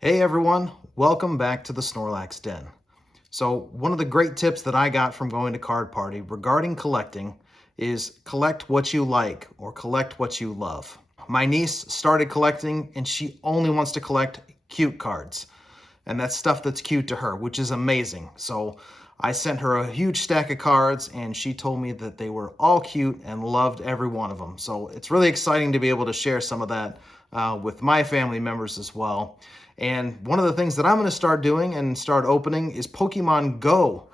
Hey everyone, welcome back to the Snorlax Den. So one of the great tips that I got from going to Card Party regarding collecting is collect what you like or collect what you love. My niece started collecting and she only wants to collect cute cards. And that's stuff that's cute to her, which is amazing. So I sent her a huge stack of cards and she told me that they were all cute and loved every one of them. So it's really exciting to be able to share some of that with my family members as well. And one of the things that I'm going to start doing and start opening is Pokemon Go.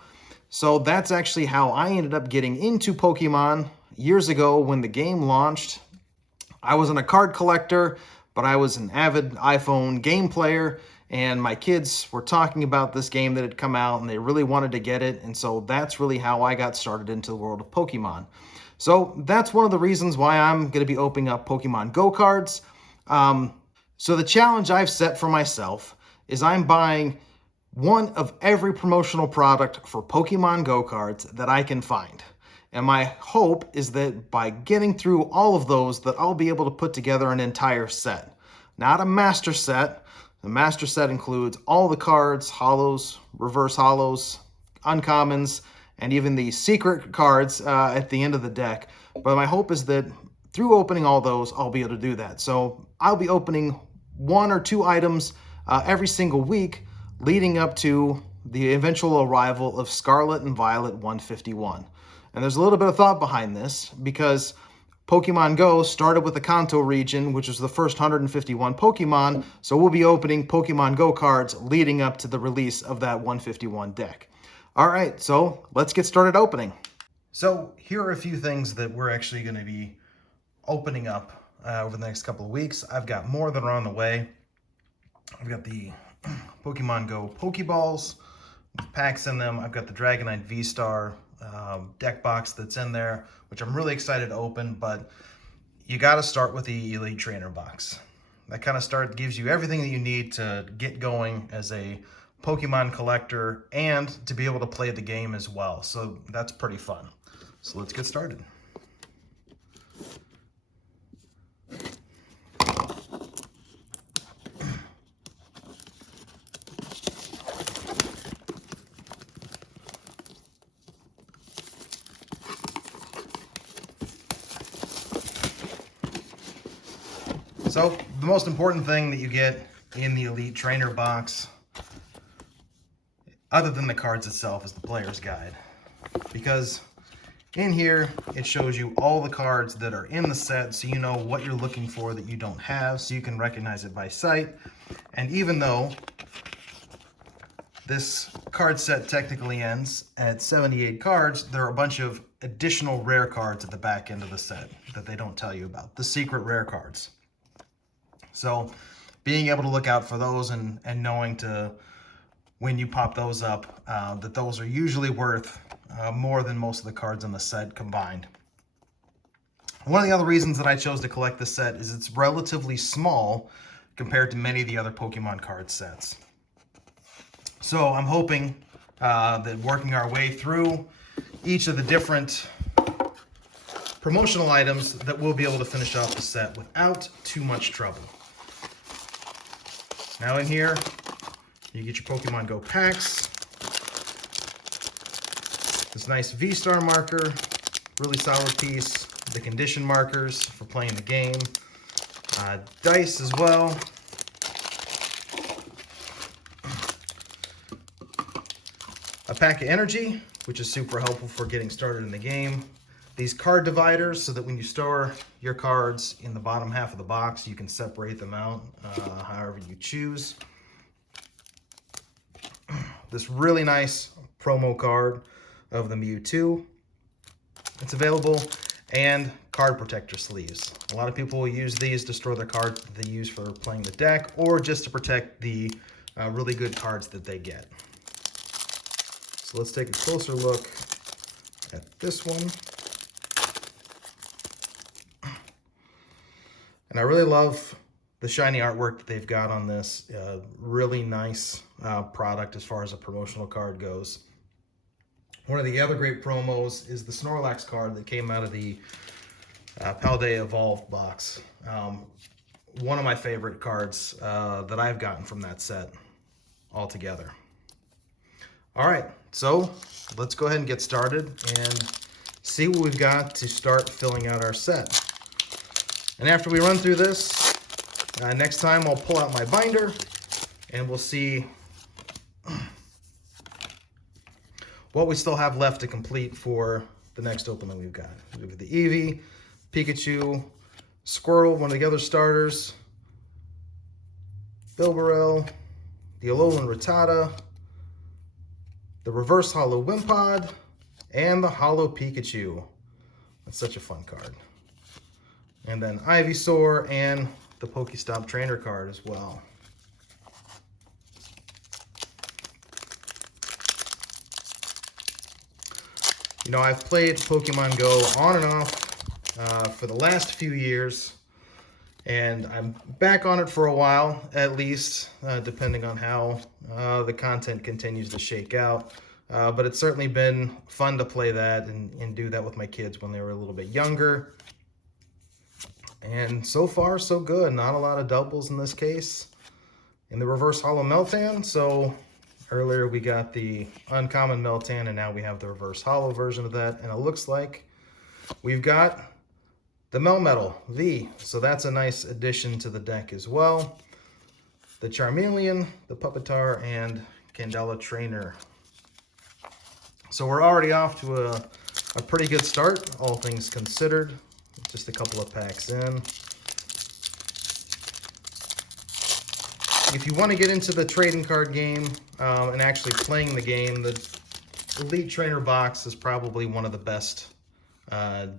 So that's actually how I ended up getting into Pokemon years ago when the game launched. I wasn't a card collector, but I was an avid iPhone game player, and my kids were talking about this game that had come out, and they really wanted to get it, and so that's really how I got started into the world of Pokemon. So that's one of the reasons why I'm going to be opening up Pokemon Go cards. So the challenge I've set for myself is I'm buying one of every promotional product for Pokemon Go cards that I can find. And my hope is that by getting through all of those, that I'll be able to put together an entire set. Not a master set. The master set includes all the cards, holos, reverse holos, uncommons, and even the secret cards at the end of the deck. But my hope is that through opening all those, I'll be able to do that. So I'll be opening one or two items every single week leading up to the eventual arrival of Scarlet and Violet 151. And there's a little bit of thought behind this because Pokemon Go started with the Kanto region, which was the first 151 Pokemon, so we'll be opening Pokemon Go cards leading up to the release of that 151 deck. All right, so let's get started opening. So here are a few things that we're actually going to be opening up over the next couple of weeks. I've got more that are on the way. I've got the Pokemon Go Pokeballs with packs in them. I've got the Dragonite V-Star deck box that's in there, which I'm really excited to open, but you got to start with the Elite Trainer box. That kind of gives you everything that you need to get going as a Pokemon collector and to be able to play the game as well. So that's pretty fun. So let's get started. So the most important thing that you get in the Elite Trainer box, other than the cards itself, is the player's guide. Because in here, it shows you all the cards that are in the set, so you know what you're looking for that you don't have, so you can recognize it by sight. And even though this card set technically ends at 78 cards, there are a bunch of additional rare cards at the back end of the set that they don't tell you about, the secret rare cards. So being able to look out for those and knowing to, when you pop those up, that those are usually worth more than most of the cards in the set combined. One of the other reasons that I chose to collect this set is it's relatively small compared to many of the other Pokemon card sets. So I'm hoping that working our way through each of the different promotional items that we'll be able to finish off the set without too much trouble. Now in here, you get your Pokemon Go packs. This nice V-Star marker, really solid piece. The condition markers for playing the game. Dice as well. A pack of energy, which is super helpful for getting started in the game. These card dividers, so that when you store your cards in the bottom half of the box, you can separate them out however you choose. This really nice promo card of the Mewtwo. It's available, and card protector sleeves. A lot of people will use these to store their cards that they use for playing the deck, or just to protect the really good cards that they get. So let's take a closer look at this one. And I really love the shiny artwork that they've got on this. Really nice product as far as a promotional card goes. One of the other great promos is the Snorlax card that came out of the Paldea Evolved box. one of my favorite cards that I've gotten from that set altogether. All right, so let's go ahead and get started and see what we've got to start filling out our set. And after we run through this, next time I'll pull out my binder and we'll see what we still have left to complete for the next opening we've got. We've got the Eevee, Pikachu, Squirtle, one of the other starters, Bilberell, the Alolan Rattata, the Reverse Holo Wimpod, and the Holo Pikachu. That's such a fun card. And then Ivysaur and the Pokestop Trainer card as well. You know, I've played Pokemon Go on and off for the last few years, and I'm back on it for a while, at least, depending on how the content continues to shake out. But it's certainly been fun to play that and do that with my kids when they were a little bit younger. And so far, so good. Not a lot of doubles in this case. In the Reverse Holo Meltan, so earlier we got the uncommon Meltan, and now we have the Reverse Holo version of that. And it looks like we've got the Melmetal V, so that's a nice addition to the deck as well. The Charmeleon, the Pupitar, and Candela Trainer. So we're already off to a pretty good start, all things considered. Just a couple of packs in. If you want to get into the trading card game and actually playing the game, the Elite Trainer box is probably one of the best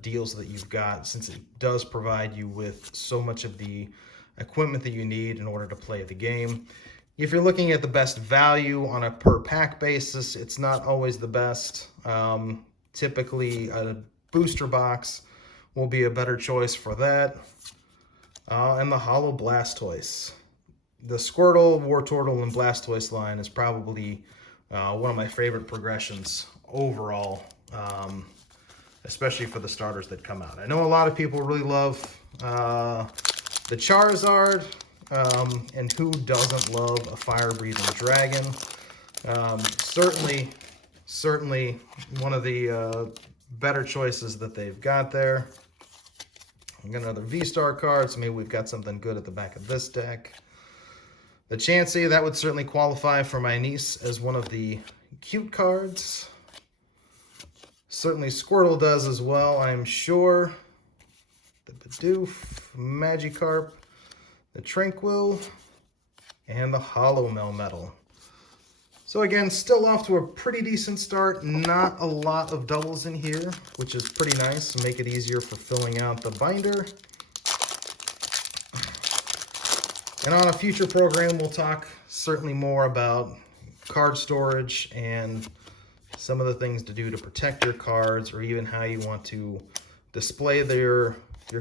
deals that you've got, since it does provide you with so much of the equipment that you need in order to play the game. If you're looking at the best value on a per pack basis, it's not always the best. Typically a booster box will be a better choice for that. And the Holo Blastoise. The Squirtle, Wartortle, and Blastoise line is probably one of my favorite progressions overall, especially for the starters that come out. I know a lot of people really love the Charizard, and who doesn't love a fire-breathing dragon? Certainly one of the better choices that they've got there. We got another V-Star card, so maybe we've got something good at the back of this deck. The Chansey, that would certainly qualify for my niece as one of the cute cards. Certainly Squirtle does as well, I'm sure. The Bidoof, Magikarp, the Tranquil, and the Holo Melmetal. So again, still off to a pretty decent start. Not a lot of doubles in here, which is pretty nice to make it easier for filling out the binder. And on a future program, we'll talk certainly more about card storage and some of the things to do to protect your cards, or even how you want to display your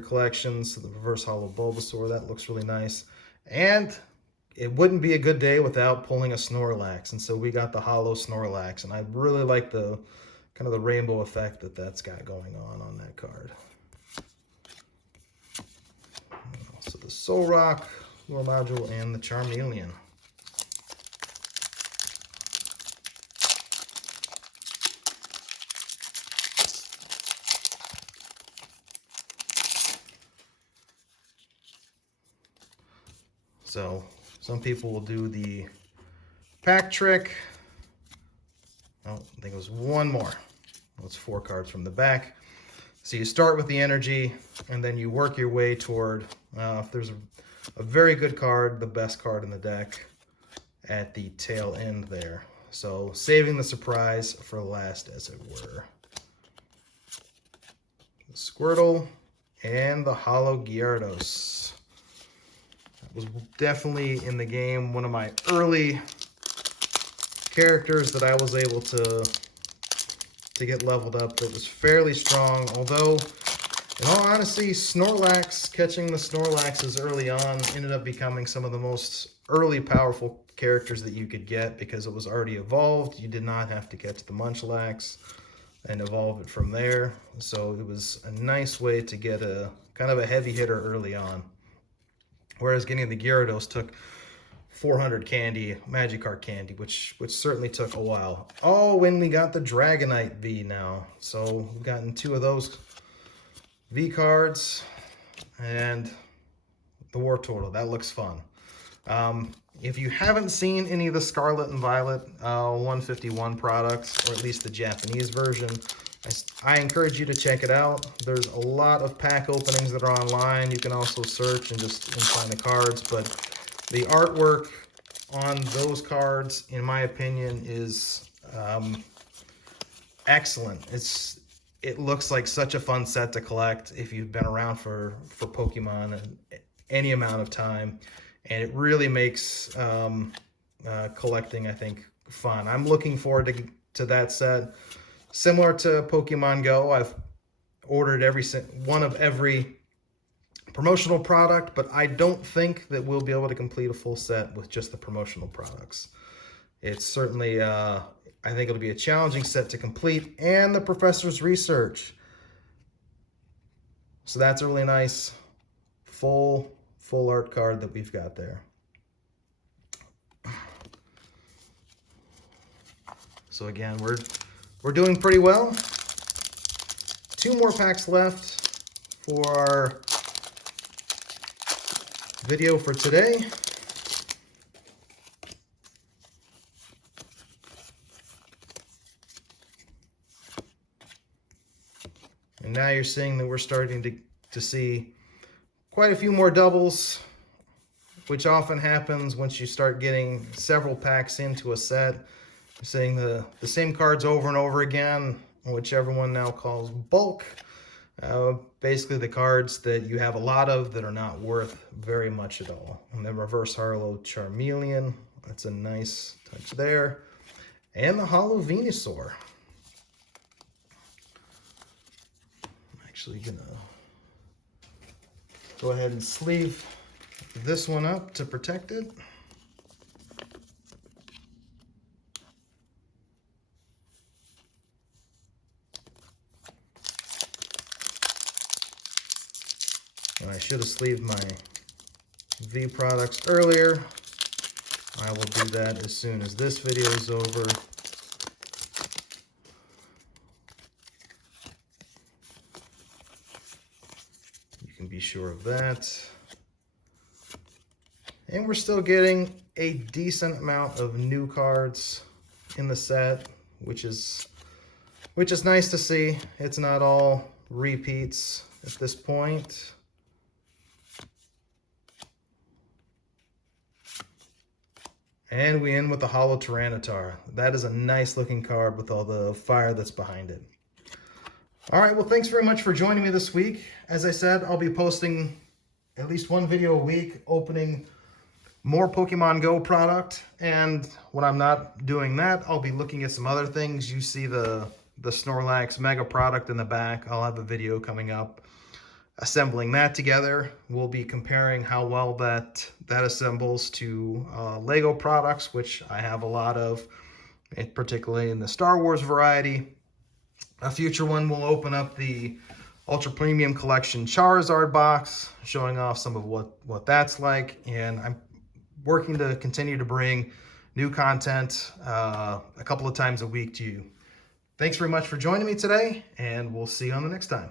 collections. So the Reverse Holo Bulbasaur, that looks really nice. And it wouldn't be a good day without pulling a Snorlax, and so we got the Holo Snorlax, and I really like the kind of the rainbow effect that that's got going on that card. So the Solrock, Lure Module, and the Charmeleon. So some people will do the pack trick. Oh, I think it was one more. That's 4 cards from the back. So you start with the energy, and then you work your way toward, if there's a very good card, the best card in the deck at the tail end there. So saving the surprise for last, as it were. The Squirtle and the Holo Gyarados. Was definitely in the game one of my early characters that I was able to get leveled up. That was fairly strong, although in all honesty, Snorlax, catching the Snorlaxes early on ended up becoming some of the most early powerful characters that you could get, because it was already evolved. You did not have to catch the Munchlax and evolve it from there. So it was a nice way to get a kind of a heavy hitter early on. whereas getting the Gyarados took 400 candy, Magikarp candy, which certainly took a while. Oh, when we got the Dragonite V now. So we've gotten 2 of those V cards and the War Turtle. That looks fun. If you haven't seen any of the Scarlet and Violet 151 products, or at least the Japanese version, I encourage you to check it out. There's a lot of pack openings that are online. You can also search and find the cards, but the artwork on those cards, in my opinion, is excellent. It looks like such a fun set to collect if you've been around for Pokemon any amount of time, and it really makes collecting, I think, fun. I'm looking forward to that set. Similar to Pokemon Go, I've ordered one of every promotional product, but I don't think that we'll be able to complete a full set with just the promotional products. It's certainly, I think it'll be a challenging set to complete, and the Professor's Research. So that's a really nice full art card that we've got there. So again, we're doing pretty well. 2 more packs left for our video for today. And now you're seeing that we're starting to see quite a few more doubles, which often happens once you start getting several packs into a set. You're seeing the same cards over and over again, which everyone now calls bulk. Basically the cards that you have a lot of that are not worth very much at all. And the Reverse Harlow Charmeleon, that's a nice touch there. And the Hollow Venusaur. I'm actually gonna go ahead and sleeve this one up to protect it. And I should have sleeved my V products earlier. I will do that as soon as this video is over. You can be sure of that. And we're still getting a decent amount of new cards in the set, which is nice to see. It's not all repeats at this point. And we end with the Hollow Tyranitar. That is a nice looking card with all the fire that's behind it. All right, well, thanks very much for joining me this week. As I said, I'll be posting at least 1 video a week opening more Pokemon Go product. And when I'm not doing that, I'll be looking at some other things. You see the Snorlax Mega product in the back. I'll have a video coming up assembling that together. We'll be comparing how well that assembles to Lego products, which I have a lot of, particularly in the Star Wars variety. A future one will open up the Ultra Premium Collection Charizard box, showing off some of what that's like. And I'm working to continue to bring new content a couple of times a week to you. Thanks very much for joining me today, and we'll see you on the next time.